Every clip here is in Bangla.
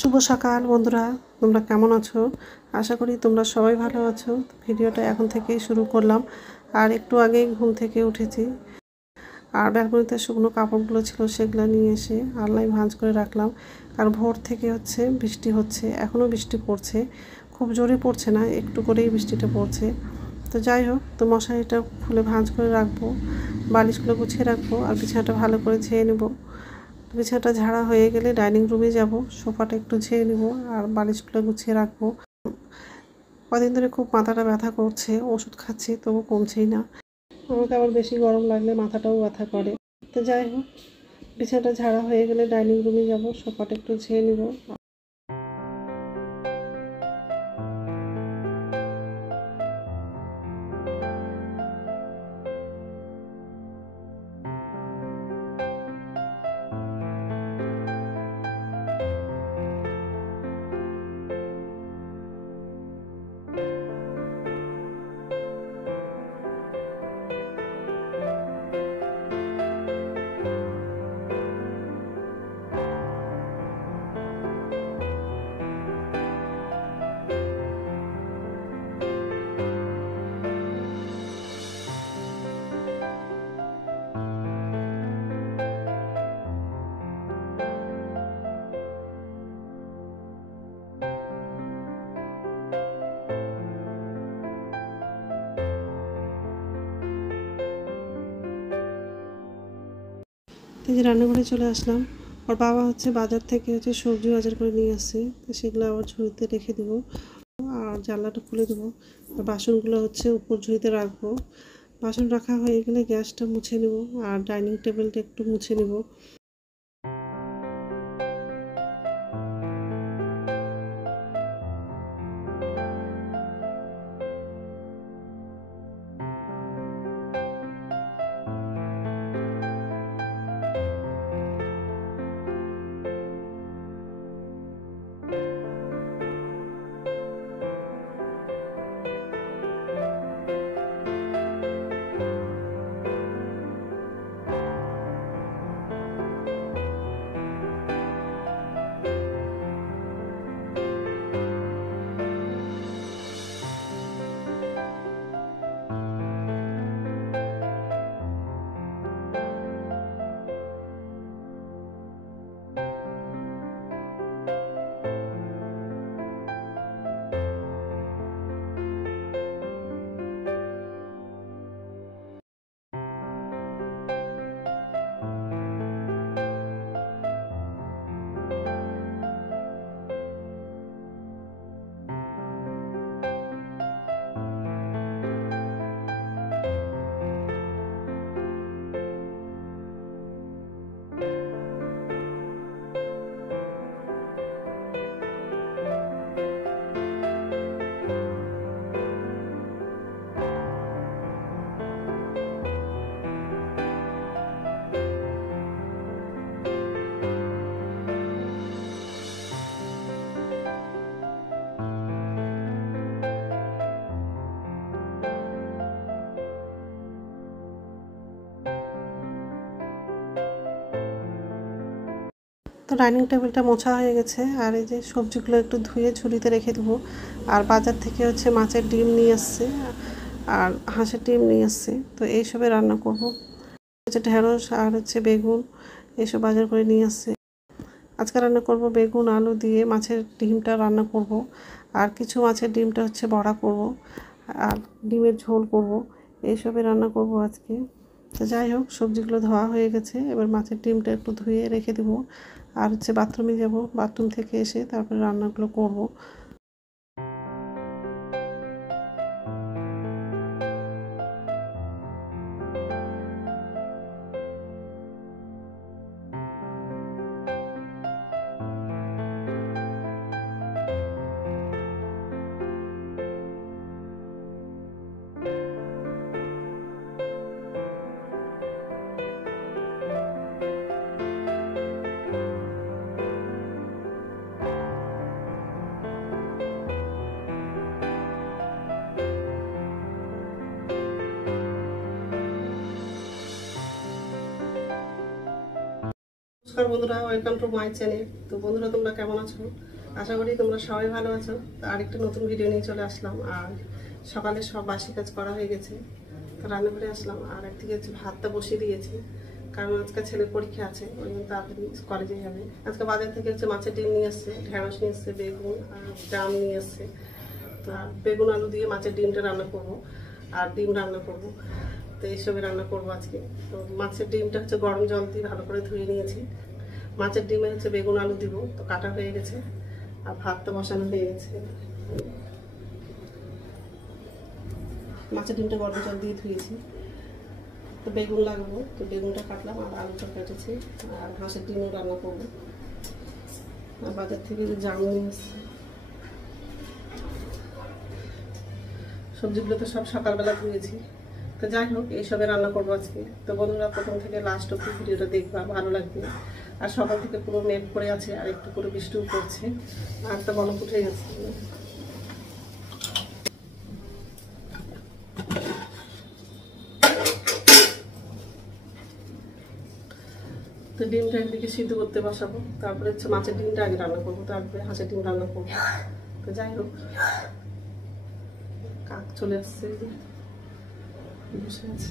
শুভ সকাল বন্ধুরা, তোমরা কেমন আছো? আশা করি তোমরা সবাই ভালো আছো। ভিডিওটা এখন থেকেই শুরু করলাম। আর একটু আগেই ঘুম থেকে উঠেছি, আর ব্যালকনিতে শুকনো কাপড়গুলো ছিল সেগুলো নিয়ে এসে আলনায় ভাঁজ করে রাখলাম। আর ভোর থেকে বৃষ্টি হচ্ছে, এখনও বৃষ্টি পড়ছে, খুব জোরে পড়ছে না, একটু করেই বৃষ্টিটা পড়ছে। তো যাই হোক, তো মশারিটা খুলে ভাঁজ করে রাখবো, বালিশগুলো গুছিয়ে রাখবো, আর বিছানাটা ভালো করে ঝেড়ে নেবো। বিছানাটা ঝাড়া হয়ে গেলে ডাইনিং রুমে যাব, সোফাটা একটু ঝেড়ে নেব আর বালিশগুলো গুছিয়ে রাখবো। কদিন ধরে খুব মাথাটা ব্যথা করছে, ওষুধ খাচ্ছি তবু কমছেই না। আমাকে আবার বেশি গরম লাগলে মাথাটাও ব্যথা করে। তো যাই হোক, বিছানাটা ঝাড়া হয়ে গেলে ডাইনিং রুমে যাব, সোফাটা একটু ঝেড়ে নেব। এই যে রান্নাঘরে চলে আসলাম। ওর বাবা বাজার থেকে সবজি বাজার করে নিয়ে আসছে, তো সেগুলো আবার ঝুড়িতে রেখে দেবো। আর জানলাটা খুলে দেবো, আর বাসনগুলো উপর ঝুড়িতে রাখবো। বাসন রাখা হয়ে গেলে গ্যাসটা মুছে নেব, আর ডাইনিং টেবিলটা একটু মুছে নেব। তো ডাইনিং টেবিলটা মোছা হয়ে গেছে, আর এই যে সবজিগুলো একটু ধুয়ে ঝুড়িতে রেখে দেবো। আর বাজার থেকে মাছের ডিম নিয়ে আসছে, আর হাঁসের ডিম নিয়ে আসছে, তো এইসবে রান্না করব। ঢেঁড়স আর বেগুন এসব বাজার করে নিয়ে আসছে। আজকে রান্না করব বেগুন আলু দিয়ে মাছের ডিমটা রান্না করব, আর কিছু মাছের ডিমটা বড়া করব, আর ডিমের ঝোল করব। এইসবে রান্না করব আজকে। তো যাই হোক, সবজিগুলো ধোয়া হয়ে গেছে, এবার মাছের ডিমটা একটু ধুয়ে রেখে দেবো। আর বাথরুমে যাব, বাথরুম থেকে এসে তারপরে রান্নাগুলো করব। নমস্কার বন্ধুরা, ওয়েলকাম টু মাই চ্যানেল। তো বন্ধুরা, তোমরা কেমন আছো? আশা করি তোমরা সবাই ভালো আছো। তো আরেকটা নতুন ভিডিও নিয়ে চলে আসলাম। আর সকালে সব বাসি কাজ করা হয়ে গেছে, তো রান্নাঘরে আসলাম। আর একদিকে হচ্ছে ভাতটা বসিয়ে দিয়েছি, কারণ আজকে ছেলের পরীক্ষা আছে, ওই জন্য তাড়াতাড়ি কলেজে যাবে। আজকে বাজার থেকে হচ্ছে মাছের ডিম নিয়ে এসছে, ঢেঁড়স নিয়ে এসছে, বেগুন আর জাম নিয়ে এসছে। তো বেগুন আলু দিয়ে মাছের ডিমটা রান্না করবো, আর ডিম রান্না করবো। তো এইসবই রান্না করবো আজকে। তো মাছের ডিমটা হচ্ছে গরম জল দিয়ে ভালো করে ধুয়ে নিয়েছি। মাছের ডিমে হচ্ছে বেগুন আলু দিব, তো কাটা হয়ে গেছে। আর ভাতটা বসানো হয়ে গেছে। মাছের ডিমটা গরম জল দিয়ে ধুয়েছি। তো বেগুন লাগবো, তো বেগুনটা কাটলাম আর আলুটা কেটেছি। আর মাছের ডিমও রান্না করবো। আর বাজার থেকে জাম নিয়ে এসছি। সবজিগুলো তো সব সকালবেলা ধুয়েছি। তো যাই হোক, এইসবে রান্না করবো আজকে। তো বন্ধুরা, প্রথম থেকে লাস্ট অব্দি ভিডিওটা দেখবা, ভালো লাগবে। আর সকাল থেকে পুরো মেঘ করে আছে, আর একটু করে বৃষ্টিও পড়ছে, আর একটা বলক উঠে গেছে। তো ডিমটা একদিকে সিদ্ধ করতে বসাবো, তারপরে হচ্ছে মাছের ডিমটা আগে রান্না করবো, তারপরে হাঁসের ডিম রান্না করবো। তো যাই হোক, কাক চলে আসছে, বসে আছে।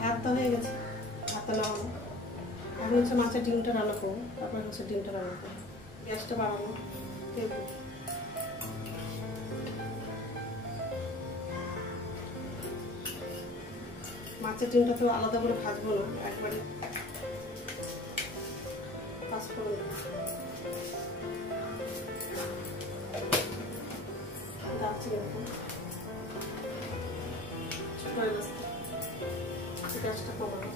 ভাতটা হয়ে গেছে, ভাতটা নামাবো। আমি হচ্ছে মাছের ডিমটা রান্না করবো, তারপরে হচ্ছে ডিমটা রান্না করবো। গ্যাসটা বাড়াবো। মাছের ডিমটা তো আলাদা করে ভাজবো না, একবারে পাঁচফোড়ন দারচিনি দেবো, ছোটো এলাচ, গ্যাসটা কমাবো,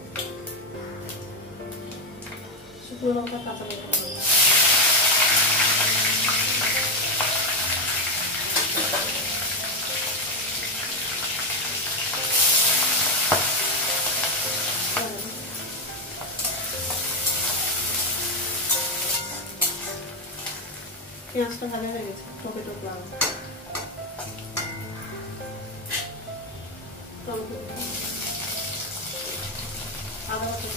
শুকনো লঙ্কা, কাঁচা লঙ্কা দেবো। পেঁয়াজটা ভাজা হয়ে গেছে, টমেটো প্লাস আদা বাটা,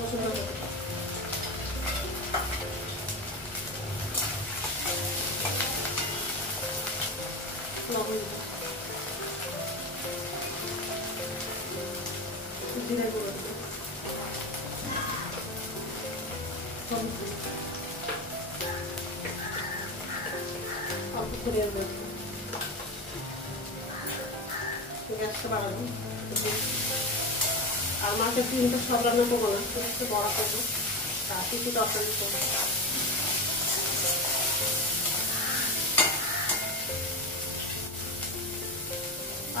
রসুন বাটা, লবণ, জিরা গুঁড়ো, অল্প ধনিয়ার গুঁড়ো। গ্যাসটা বাড়াবো। আর মাছের ডিমটা সব রান্না করবো না, একটু বড়া করবো, আর কিছু তরকারি করবো।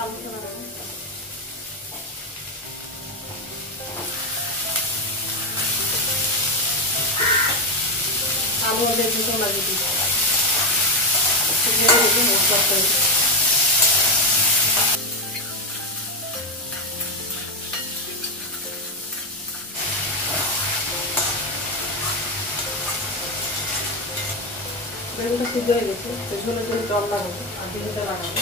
আলুটা বাড়াবো। আলু বেগুনটাও লাগিয়ে দিই, ভেজে রেখে তরকারি। বেগুনটা সিদ্ধ হয়ে গেছে, তো ঝোলের জন্য জল লাগাবো আর ডিমটা লাগাবো।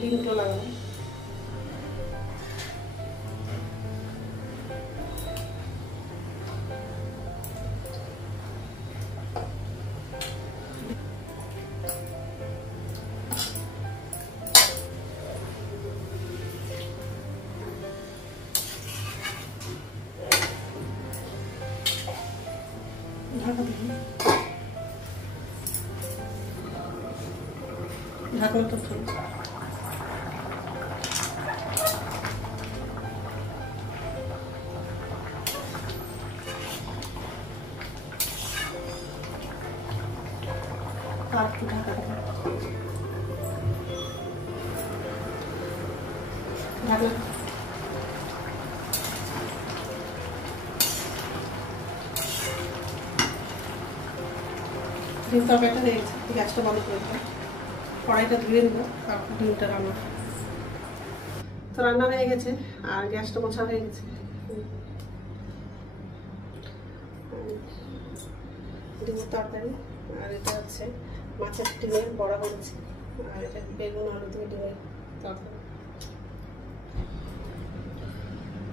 ডিমটা লাগাবো। ঢাকা দিই, ঢাকনাটা খুলি। আর একটু ঢাকা দিই, ঢাকনা। ডিম তরকারিটা হয়ে গেছে, গ্যাসটা বন্ধ করে দেবো। কড়াইটা ধুয়ে নেবো, তারপর ডিমটা রান্না। তো রান্না হয়ে গেছে আর গ্যাসটা মোছা হয়ে গেছে। ডিমের তরকারি, আর এটা হচ্ছে মাছের ডিমের বড়া করেছি, আর এটা বেগুন আলু দিয়ে ডিমের তরকারি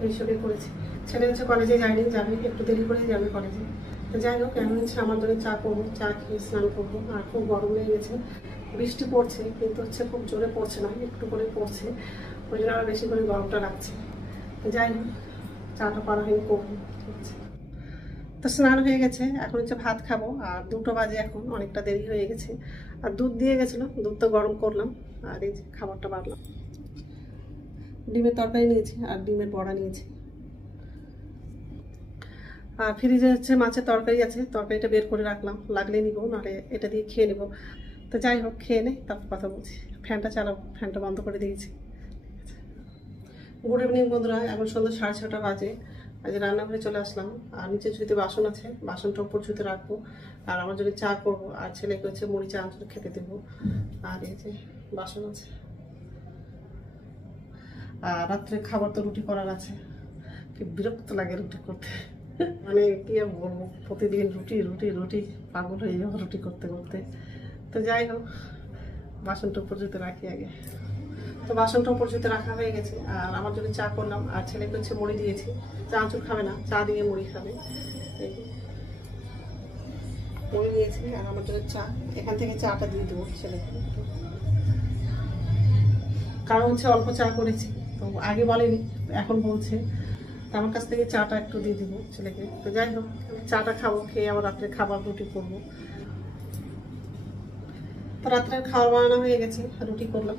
এইসবই করেছি। ছেলে হচ্ছে কলেজে যায়নি, যাবে একটু দেরি করেই যাবে কলেজে। তো যাই হোক, এখন হচ্ছে আমার জন্য চা করবো, চা খেয়ে স্নান করবো। আর খুব গরম লেগে গেছে, বৃষ্টি পড়ছে কিন্তু হচ্ছে খুব জোরে পড়ছে না, একটু করে পড়ছে, ওই জন্য আবার বেশি করে গরমটা লাগছে। যাই হোক, চাটা করা হয়নি, করবো। ঠিক আছে, তো স্নান হয়ে গেছে, এখন হচ্ছে ভাত খাবো। আর 2টো বাজে, এখন অনেকটা দেরি হয়ে গেছে। আর দুধ দিয়ে গেছিলো, দুধ তো গরম করলাম, আর এই যে খাবারটা বাড়লাম। ডিমের তরকারি নিয়েছি আর ডিমের বড়া নিয়েছি। আর ফ্রিজে হচ্ছে মাছের তরকারি আছে, তরকারিটা বের করে রাখলাম, লাগলে নিবো, নাহলে এটা দিয়ে খেয়ে নেবো। তো যাই হোক, খেয়ে নেই, তারপর কথা বলছি। ফ্যানটা চালাবো, ফ্যানটা বন্ধ করে দিয়েছি। গুড ইভিনিং বন্ধুরা, এখন সন্ধ্যা 6:30 বাজে। আজ রান্নাঘরে চলে আসলাম। আর নিচে ঝুঁতে বাসন আছে, বাসনটা উপর ঝুঁতে রাখবো। আর আমার জন্য চা করবো, আর ছেলেকে হচ্ছে মুড়ি চা খেতে দেবো। আর এই যে বাসন আছে। আর রাত্রে খাবার তো রুটি করার আছে, কি বিরক্ত লাগে রুটি করতে। মানে কি আর বলবো, প্রতিদিন রুটি রুটি রুটি, পাগল হয়ে যাবো রুটি করতে করতে। তো যাই হোক, বাসনটা উপর জুতে রাখি আগে। তো বাসনটা উপর জুতে রাখা হয়ে গেছে। আর আমার জন্য চা করলাম, আর ছেলেকে হচ্ছে মুড়ি দিয়েছি। চানাচুর খাবে না, চা দিয়ে মুড়ি খাবে। এই মুড়ি দিয়েছি, আর আমার জন্য চা। এখান থেকে চাটা দিয়ে দেবো ছেলেকে, কারণ হচ্ছে অল্প চা করেছি, তো আগে বলেনি, এখন বলছে। আমার কাছ থেকে চাটা একটু দিয়ে দিব ছেলেকে। তো যাই হোক, চাটা খাবো, খেয়ে আবার রাত্রে খাবার রুটি করবো। তো রাত্রের খাবার বানানো হয়ে গেছে, রুটি করলাম।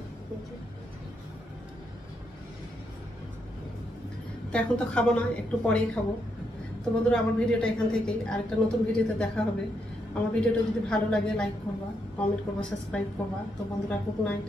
তো এখন তো খাবো না, একটু পরেই খাবো। তো বন্ধুরা, আমার ভিডিওটা এখান থেকেই, আর একটা নতুন ভিডিওতে দেখা হবে। আমার ভিডিওটা যদি ভালো লাগে লাইক করবা, কমেন্ট করবা, সাবস্ক্রাইব করবা। তো বন্ধুরা, গুড নাইট।